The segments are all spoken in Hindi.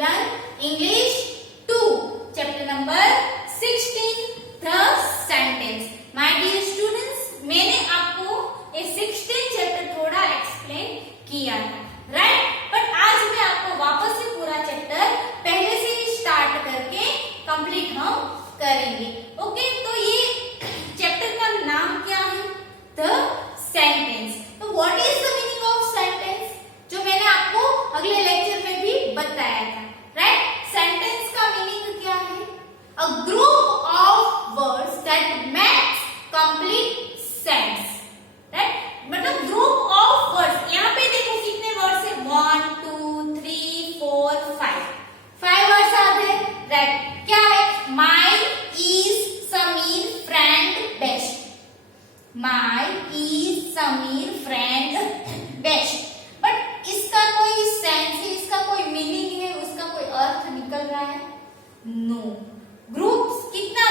learn English 2, chapter number 16, the sentence. My dear students, मैंने आपको ये 16 चैप्टर थोड़ा एक्सप्लेन किया था, राइट? बट आज मैं आपको वापस से पूरा चैप्टर पहले से ही स्टार्ट करके कंप्लीट हम करेंगे. ओके, तो ये चैप्टर का नाम क्या है? The sentence. तो what is the meaning of sentence, जो मैंने आपको अगले लेक्चर में भी बताया था, राइट? सेंटेंस का मीनिंग क्या है? A group of words that makes complete sense, right? मतलब ग्रुप ऑफ वर्ड्स. यहाँ पे देखो कितने वर्ड्स है? 1 2 3 4 5 वर्ड्स आते हैं, राइट? क्या है? My is Sameer friend best. My is Sameer friend best. But इसका कोई सेंस है, इसका कोई मीनिंग है, उसका कोई अर्थ निकल रहा है? नो. ग्रुप्स कितना,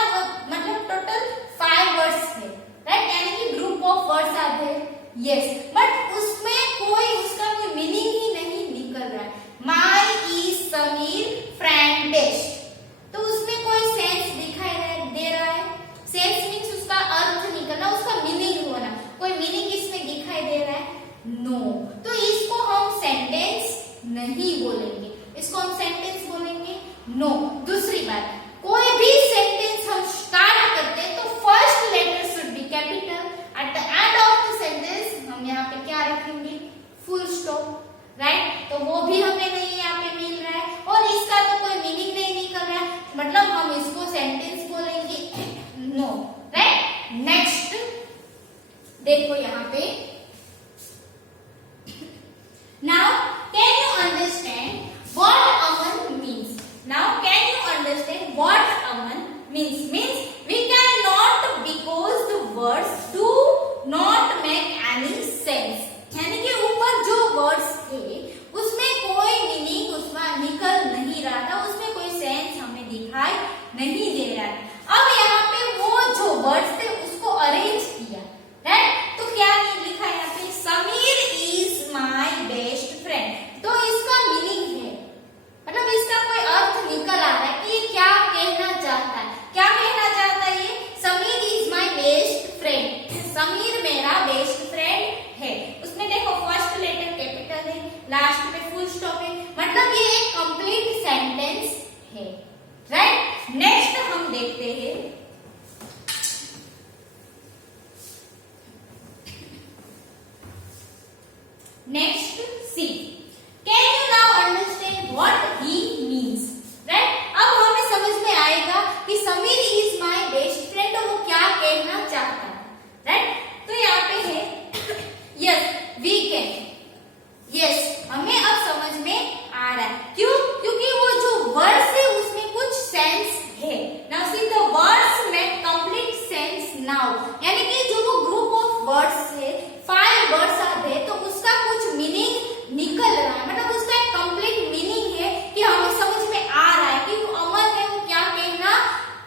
मतलब टोटल 5 वर्ड्स है, राइट? यानी कि ग्रुप ऑफ वर्ड्स आते हैं, यस. बट उसमें कोई उसका कोई मीनिंग ही नहीं निकल रहा है. My is Sameer friend best, तो उसमें कोई सेंस दिखाई दे रहा है? सेंस मीन्स उसका अर्थ निकलना, उसका मीनिंग होना. कोई मीनिंग इसमें दिखाई दे रहा है? नो. तो इसको हम सेंटेंस नहीं बोलेंगे. इसको हम सेंटेंस बोलेंगे? नो. दूसरी बात, कोई भी सेंटेंस हम स्टार्ट करते हैं तो first letter should be capital. At the end of the sentence हम यहाँ पे क्या रखेंगे? Full stop, right? तो वो भी हमें नहीं यहाँ पे मिल रहा है, और इसका तो कोई मीनिंग नहीं निकल रहा है, मतलब हम इसको सेंटेंस बोलेंगे? No, right? नेक्स्ट देखो यहाँ पे. Now, can you understand what aman means? Now, can you understand what aman means? Means we cannot because the words do not make any sense. यानी कि ऊपर जो वर्ड्स थे उसमें कोई मीनिंग उसमें निकल नहीं रहा था, उसमें कोई सेंस हमें दिखाई नहीं दे रहा था. अब यहाँ पे वो जो वर्ड्स थे उसको अरेंज किया, राइट? तो क्या लिखा है यहाँ पे? Sameer is my best friend. तो इसका मीनिंग है, मतलब इसका कोई अर्थ निकल आ रहा है कि ये क्या कहना चाहता है. क्या कहना चाहता है ये? Sameer is my best friend. Sameer मेरा बेस्ट फ्रेंड है. उसमें देखो फर्स्ट लेटर कैपिटल है, लास्ट में फुल स्टॉप है, मतलब ये एक कंप्लीट सेंटेंस है, राइट? नेक्स्ट हम देखते हैं. Next, see. Can you now understand what he means? Right? अब हमें समझ में आएगा कि Sameer is my best friend, तो वो क्या कहना चाहता है, right? तो यहाँ पे है yes, we can. Yes, हमें अब समझ में आ रहा है. क्यों? क्योंकि वो जो वर्ड्स है उसमें कुछ सेंस है. Now see, the words make complete sense now. यानी कि जो वो ग्रुप ऑफ वर्ड्स है, 5 वर्ड्स आते हैं, तो उसका कुछ मीनिंग निकल रहा है, मतलब उसका एक कंप्लीट मीनिंग है कि हमें समझ में आ रहा है कि वो अमन है, वो क्या कहना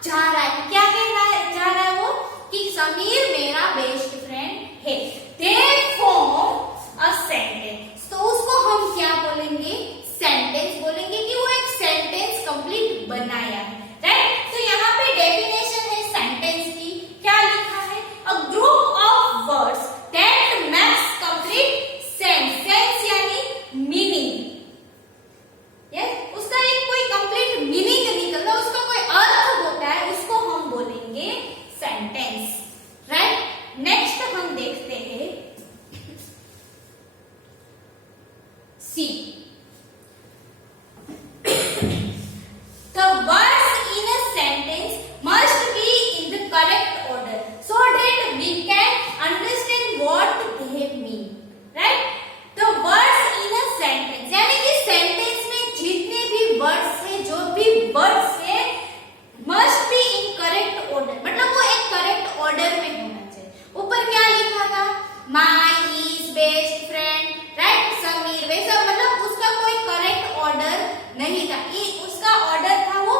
चाह रहा है. क्या कहना चाह रहा है वो? कि समीर मेरा बेस्ट फ्रेंड है. They form a sentence. तो उसको हम क्या बोलेंगे? सेंटेंस बोलेंगे कि वो एक सेंटेंस कंप्लीट बनाया है, राइट? तो यहाँ पे डेफिनेशन है सेंटेंस की. क्या लिखा है? A group of words that makes complete sense. Sense यानी मीनिंग, यस? उसका एक कोई कंप्लीट मीनिंग निकलता है, उसका कोई अर्थ होता है, उसको हम बोलेंगे सेंटेंस, राइट? नेक्स्ट हम देखते हैं सी. The words in a sentence must be in the correct order so that we can understand what they mean, right? The words in a sentence, यानी कि सेंटेंस में जितने भी वर्ड्स है, जो भी वर्ड्स है, must be in correct order, मतलब वो एक करेक्ट ऑर्डर में होना चाहिए. ऊपर क्या लिखा था? My is best friend, right? Sameer, वैसा मतलब उसका कोई करेक्ट ऑर्डर नहीं था. उसका ऑर्डर था वो,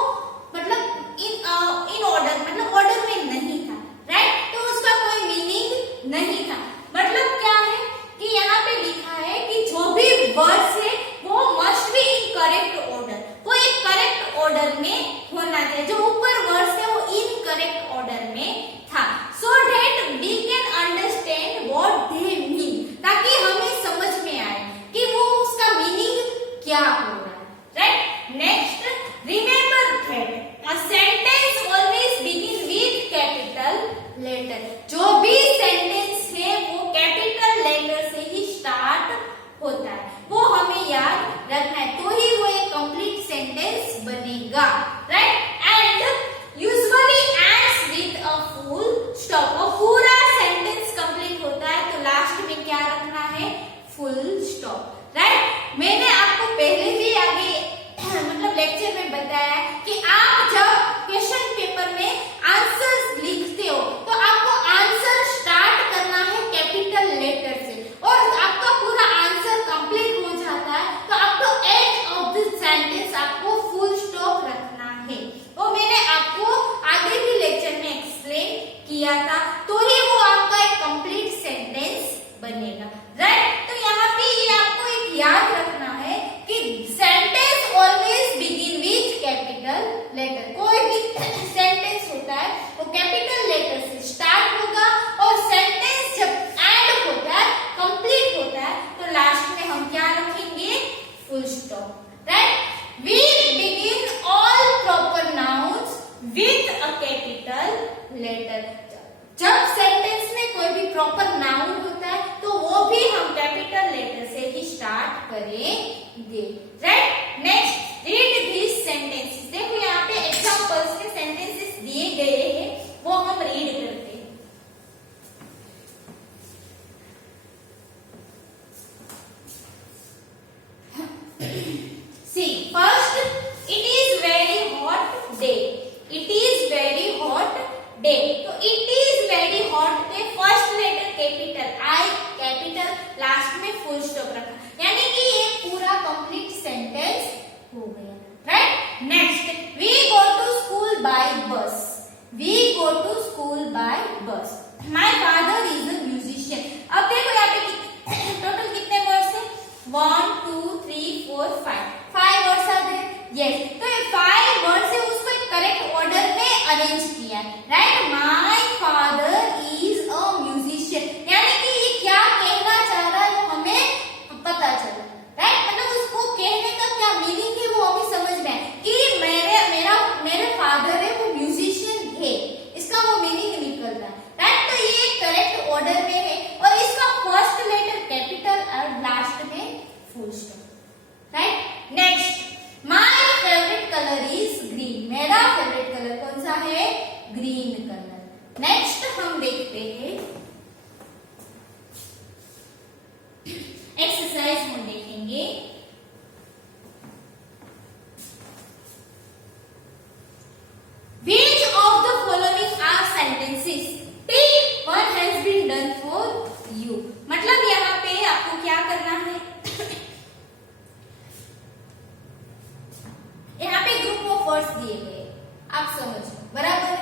मतलब इन ऑर्डर, मतलब ऑर्डर में नहीं था, राइट? तो उसका कोई मीनिंग नहीं था. मतलब क्या है कि यहाँ पे लिखा है कि जो भी वर्ड्स है वो must be in correct order. कोई लेटर। जो भी सेंटेंस है वो कैपिटल लेटर से ही स्टार्ट होता है, वो हमें याद रखना है, तो ही वो एक कंप्लीट सेंटेंस बनेगा, right. And usually ends with a full stop. वो पूरा सेंटेंस कंप्लीट होता है तो लास्ट में क्या रखना है, फुल स्टॉप, राइट। मैंने आपको पहले भी आगे मतलब लेक्चर में बताया कि आप जब क्वेश्चन पेपर में आंसर्स लिखते हो तो आपको आंसर स्टार्ट करना है कैपिटल लेटर से, और आपका पूरा आंसर कंप्लीट हो जाता है तो आपको एंड ऑफ दिस सेंटेंस आपको फुल स्टॉप रखना है। वो मैंने आपको आगे भी लेक्चर में एक्सप्लेन किया था, तो ही वो आपका एक कंप्लीट सेंटेंस बनेगा, राइट। तो यहाँ पे ये आपको एक याद रखना है कि sentence always begin with capital letter. कोई भी सेंटेंस होता है वो कैपिटल लेटर से स्टार्ट होगा, और सेंटेंस जब एंड होता है, कंप्लीट होता है, तो लास्ट में हम क्या रखेंगे, full stop, right. We begin all proper nouns with a capital letter. जब सेंटेंस में कोई भी प्रॉपर नाउन होता है तो वो भी हम कैपिटल लेटर से ही स्टार्ट करेंगे, right. Next, read this sentences. देखो यहाँ पे एग्जांपल्स के सेंटेंसेस दिए गए हैं, वो हम रीड करते हैं। See first, it is very hot day. It is very hot day, तो इट इज वेरी हॉट पे first letter capital I, capital, last में फुल स्टॉप रखा, यानी कि ये पूरा कंप्लीट सेंटेंस हो गया, right. Next, we go to school by bus. We go to school by bus. My father is a musician. अब देखो यहाँ पे टोटल कितने वर्ड्स है, 1 2 3 4 5 वर्ड्स आ गए, यस। तो ये 5 वर्ड से उसको एक करेक्ट ऑर्डर में अरेंज किया, right. My father is a musician, यानी कि ये क्या कहना चाह रहा है वो हमें पता चला, राइट। मतलब उसको कहने का क्या मीनिंग है वो हमें समझ में आए कि मेरे फादर है वो म्यूजिशियन है, इसका वो मीनिंग निकल रहा है, राइट। तो ये करेक्ट ऑर्डर में है, और इसका फर्स्ट लेटर कैपिटल और लास्ट में full stop, right. Next, my favourite colour is green. मेरा फेवरेट कलर कौन सा है, ग्रीन कलर। नेक्स्ट हम देखते हैं एक्सरसाइज, हम देखेंगे which of the following are sentences Pick one has been done for you। मतलब यहाँ पे आपको क्या करना है, यहाँ पे ग्रुप ऑफ वर्ड्स दिए गए, आप समझो, बराबर।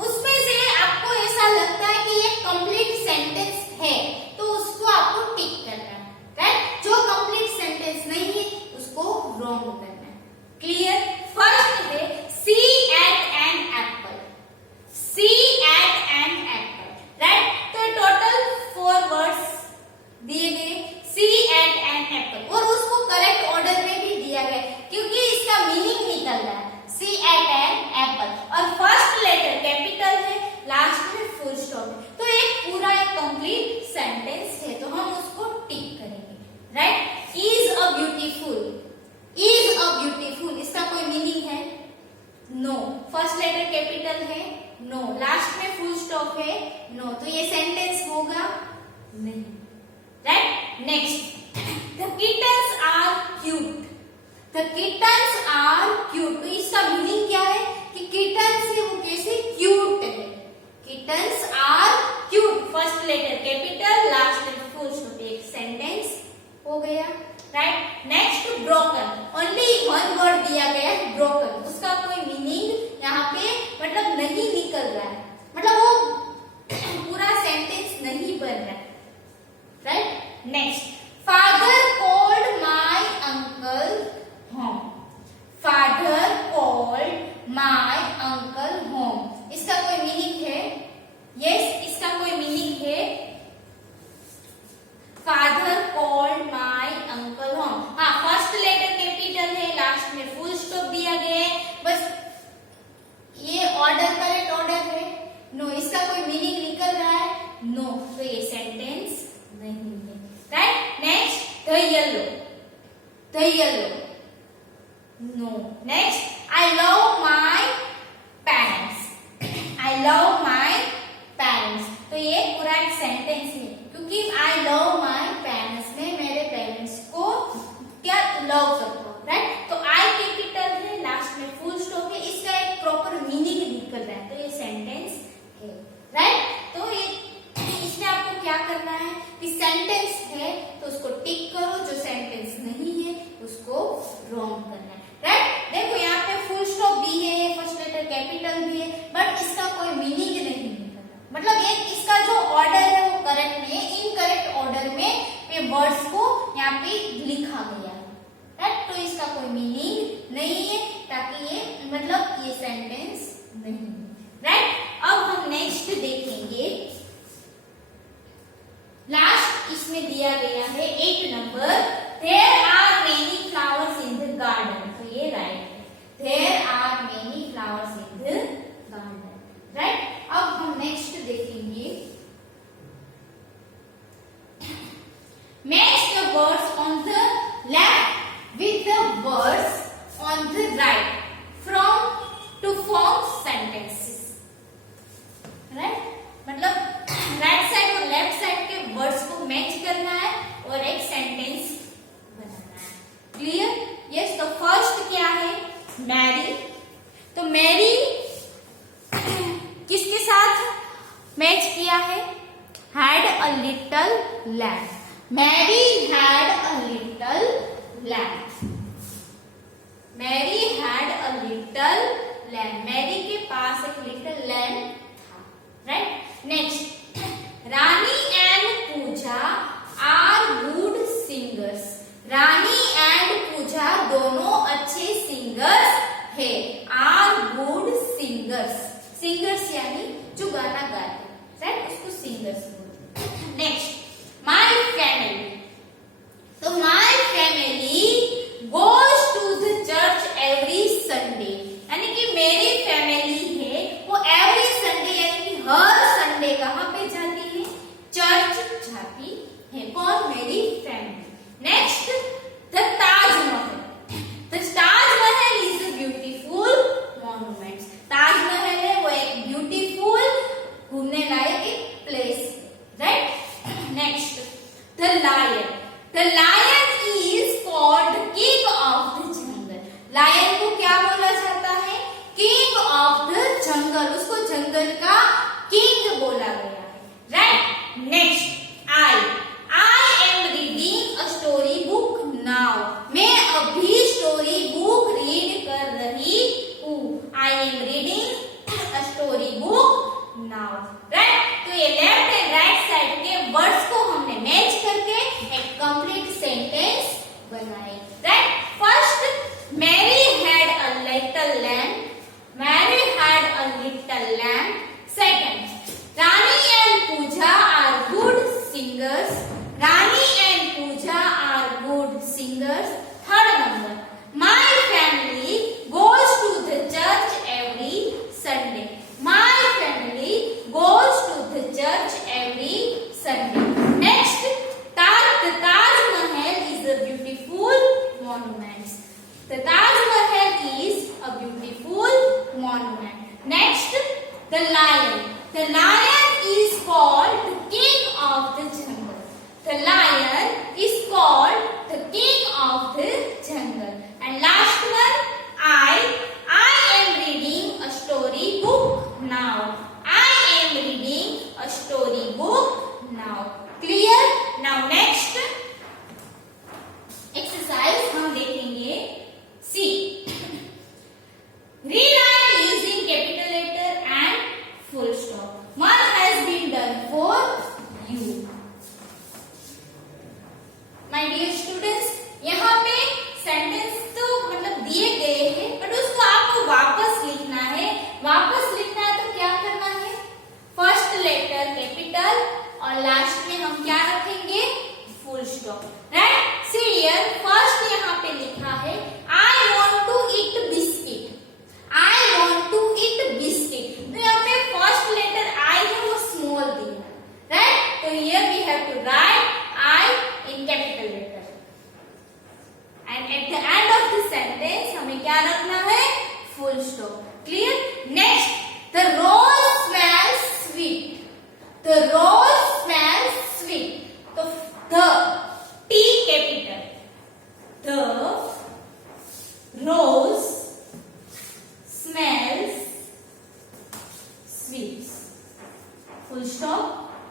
उसमें से आपको ऐसा लगता है कि ये कंप्लीट सेंटेंस है तो उसको आपको टिक करना है, राइट। जो कंप्लीट सेंटेंस नहीं है उसको रॉन्ग करना है, क्लियर। फर्स्ट है सी eight an apple. C eight an apple, right. तो टोटल 4 वर्ड्स दिए गए, सी एट एन एप्पल, और उसको करेक्ट ऑर्डर में भी दिया गया क्योंकि इसका मीनिंग निकल रहा है, सी एट एन एप्पल, और फर्स्ट लेटर कैपिटल है, लास्ट में फुल स्टॉप है, तो एक पूरा एक कंप्लीट सेंटेंस है, तो हम उसको टिक करेंगे, right. Is a beautiful. Is a beautiful, इसका कोई मीनिंग है, नो। फर्स्ट लेटर कैपिटल है, नो। लास्ट में फुल स्टॉप है, नो। तो ये सेंटेंस होगा नहीं, right. Next, the kittens are cute. The kittens are cute, तो इसका मीनिंग क्या है कि किटन्स है वो कैसे क्यूट है, kittens are cute, first letter capital, last में फुल स्टॉप, एक सेंटेंस हो गया, right. Next, broken. Only 1 word दिया गया है, ब्रोकन, उसका कोई मीनिंग यहाँ पे मतलब नहीं निकल रहा है, मतलब वो पूरा सेंटेंस नहीं बन रहा है, right. Next, father called my uncle home. Father called my uncle home, इसका कोई मीनिंग है, यस, इसका कोई मीनिंग है, father called my uncle home. हाँ, फर्स्ट लेटर कैपिटल है, लास्ट में फुल स्टॉप दिया गया है, मीनिंग निकल रहा है? नो, तो ये सेंटेंस नहीं है, right. Next the yellow, the yellow, no. Next I love my parents, I love my parents, तो ये पूरा एक सेंटेंस है, क्योंकि आई लव माय पेरेंट्स में मेरे पेरेंट्स को क्या लव करता हूँ, राइट। तो आई कैपिटल है, लास्ट में फुल स्टॉप है, इसका एक प्रॉपर मीनिंग निकल रहा है, तो ये सेंटेंस है, राइट। तो ये इसमें आपको क्या करना है कि सेंटेंस है तो उसको टिक करो, जो सेंटेंस नहीं है उसको रॉन्ग करना है, राइट। देखो यहाँ पे फुल स्टॉप भी है, फर्स्ट लेटर कैपिटल भी है, बट इसका कोई मीनिंग नहीं निकल रहा, मतलब एक इसका जो ऑर्डर है वो करेक्ट नहीं है, इनकरेक्ट ऑर्डर में वर्ड्स को यहाँ पे लिखा गया है, राइट। तो इसका कोई मीनिंग नहीं है, ताकि ये मतलब ये सेंटेंस नहीं है, राइट। अब हम नेक्स्ट देखेंगे, लास्ट इसमें दिया गया है 8 number, there are many flowers in the garden, तो ये राइट है, there are many flowers in the garden, right. अब हम नेक्स्ट देखेंगे, match the words on the left with the words on the right from to form sentences, right. मतलब राइट साइड और लेफ्ट साइड के वर्ड्स को मैच करना है और एक सेंटेंस बनाना है, क्लियर? यस। तो फर्स्ट क्या है? मैरी, तो मैरी किसके साथ मैच किया है? Had a little lamb, Mary had a little lamb, Mary had a little lamb, Mary के पास एक लिटिल लैम्ब था, right. Next, Rani and Pooja are good singers, Rani and Pooja दोनों अच्छे सिंगर्स है, आर गुड सिंगर्स, सिंगर्स यानी जो गाना गाते, राइट, उसको सिंगर्स बोलते हैं। नेक्स्ट, माय फैमिली, तो my family goes to the church every Sunday, यानी कि मेरी फैमिली है वो एवरी संडे यानी कि हर संडे कहाँ पे जाती है? चर्च जाती है। कौन? मेरी family. Next, the Taj Mahal, the Taj Mahal is a beautiful monument, Taj Mahal है वो एक ब्यूटीफुल घूमने लायक एक प्लेस है, right. Next, the lion, the lion is called king of the jungle, lion को क्या बोला जाता है? किंग ऑफ द जंगल, उसको जंगल का किंग बोला गया है, right. Next, I am reading a story book now, मैं अभी स्टोरी बुक रीड कर रही हूँ, I am reading a story book now, right. तो ये लेफ्ट एंड राइट साइड के वर्ड्स को हमने मैच करके एक कंप्लीट सेंटेंस बनाए, right. First, Mary had a little lamb, Mary had a little lamb. Second, Rani and Pooja are good singers, Rani and Pooja are good singers. Third number, my family goes to the church every Sunday, my family goes to the church every Sunday. Next, the Taj Mahal is a beautiful monument, the Taj Mahal is a beautiful monument. Next, the lion, the lion is called the king of the jungle, the lion is called the king of the jungle. And last one, I am reading a story book now, I am reading a story book now. Clear? Now next exercise हम देखेंगे C, rewrite using capital letter and full stop. One has been done for you. My dear students, यहाँ पे सेंटेंस तो मतलब दिए गए हैं, बट उसको आपको वापस लिखना है। वापस लिखना है तो क्या करना है? फर्स्ट लेटर कैपिटल और लास्ट में हम क्या रखेंगे? Full stop, right. See here, first यहाँ पे लिखा है I want to eat biscuit, I want to eat biscuit, तो यहाँ पे फर्स्ट लेटर आई है वो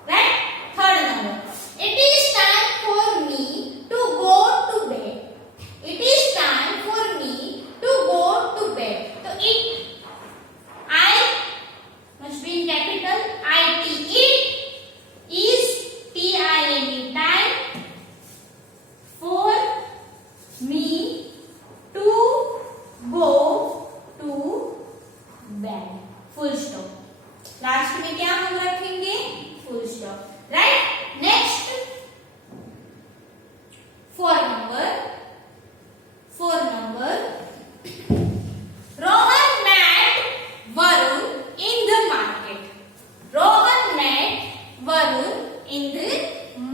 right? Third number. It is time for me to go to bed. It is time for me to go to bed. So it, I must be in capital. IT. It is TIME. Time for me to go to bed. Full stop. Last में क्या हम रखेंगे? Full stop, right? Next 4 number Rohan met Varun in the market. Rohan met Varun in the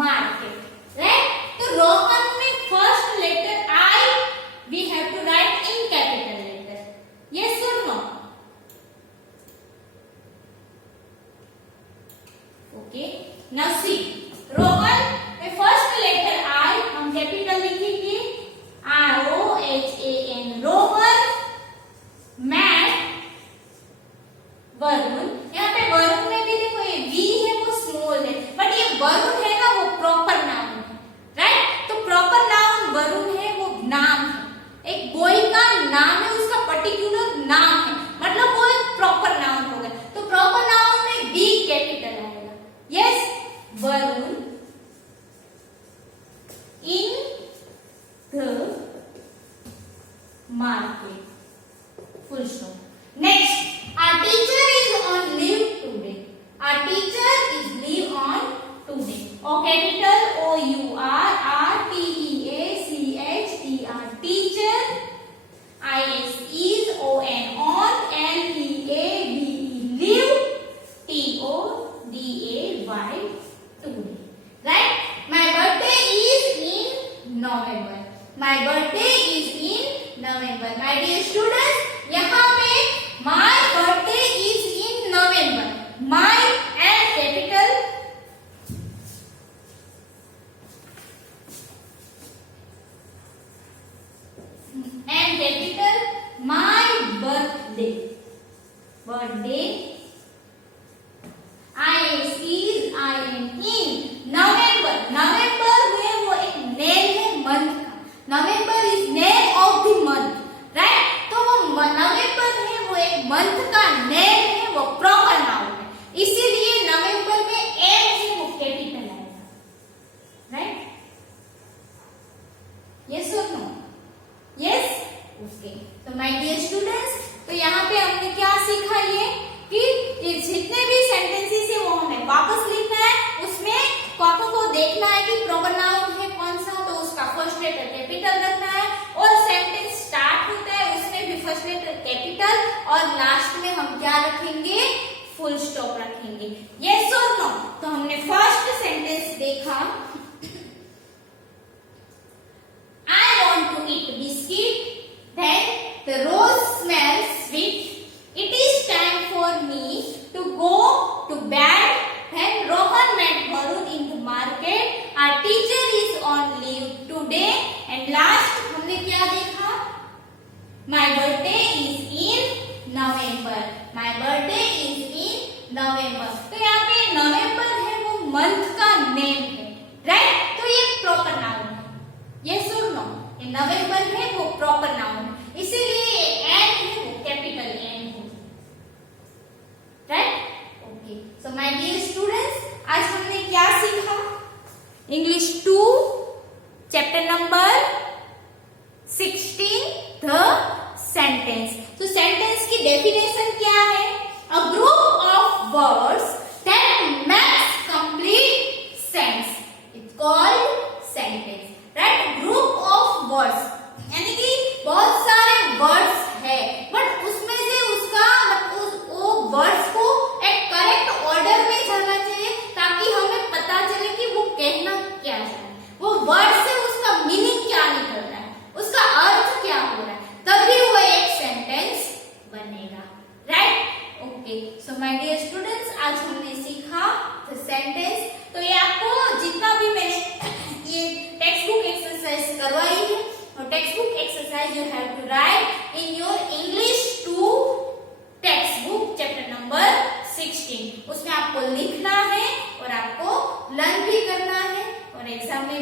market, right? तो रोहन में first letter I we have to write in capital letter. Yes or no? Okay. Now see, Rohan में फर्स्ट लेटर I हम कैपिटल लिखेंगे, ROHAN. रोहन मैट वरुण. यहाँ पे वरुण में भी देखो ये V है वो स्मॉल है, बट ये वरुण है ना वो प्रॉपर नाउन है, राइट? तो प्रॉपर नाउन वरुण है वो नाम है, एक बॉय का नाम है, उसका पर्टिकुलर नाम है, मतलब वो एक प्रॉपर नाउन हो गया. तो प्रॉपर नाउन में V कैपिटल आएगा. Yes, Varun in the market. Full stop. Next, our teacher is on leave today. Our teacher is leave on today. O capital OURRTEACHER. Teacher. IS is ON on LEAVE. Leave TODAY today. Right? My birthday is in November. My birthday is in November. My dear students, यहाँ पे my birthday is in November. My and capital my birthday. IS is IN in November. November में वो एक नेम है मंथ का. November is name of the month, right? तो वो नवंबर है वो एक मंथ का नेम है, वो प्रॉपर नाउन है, इसीलिए नवंबर में M है वो कैपिटल आएगा, राइट? यस और नो? Yes, okay. तो माय डियर स्टूडेंट्स, तो यहाँ पे हमने क्या सीखा ये कि जितने भी सेंटेंसेस है वो हमें वापस लिखना है, उसमें पापा को देखना है कि प्रॉपर नाउन है कौन सा, तो उसका फर्स्ट लेटर कैपिटल रखना है, और सेंटेंस स्टार्ट होता है उसमें भी फर्स्ट लेटर कैपिटल, और लास्ट में हम क्या रखेंगे? फुल स्टॉप रखेंगे. यस और नो? तो हमने फर्स्ट सेंटेंस देखा, I want to eat biscuit, then the rose smells sweet. It is time for me to go to bed. Then Rohan met Varun in the market. Our teacher is on leave today. And last हमने क्या देखा? My birthday is in November. My birthday is in November. तो यहाँ पे नवंबर है वो मंथ का नेम है, राइट? तो ये प्रॉपर नाउन है. यस और नो? ये नवंबर है वो प्रॉपर नाउन है, इसीलिए एन है वो कैपिटल एन है, right? Okay. So my dear students, आज हमने क्या सीखा? English 2 chapter number 16 the sentence. तो सेंटेंस की डेफिनेशन क्या है? A group of words that makes complete sense. It's called sentence, right? Group of words यानी कि बहुत सारे वर्ड्स है, बट उसमें से उसका वो वर्ड्स को एक करेक्ट ऑर्डर में जाना चाहिए, ताकि हमें पता चले कि वो कहना क्या चाह रहा है, वो वर्ड से उसका मीनिंग क्या निकल रहा है, उसका अर्थ क्या हो रहा है, तभी वो एक सेंटेंस बनेगा, right? Okay. So my dear students,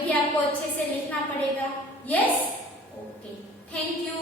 भी आपको अच्छे से लिखना पड़ेगा। Yes, okay, thank you.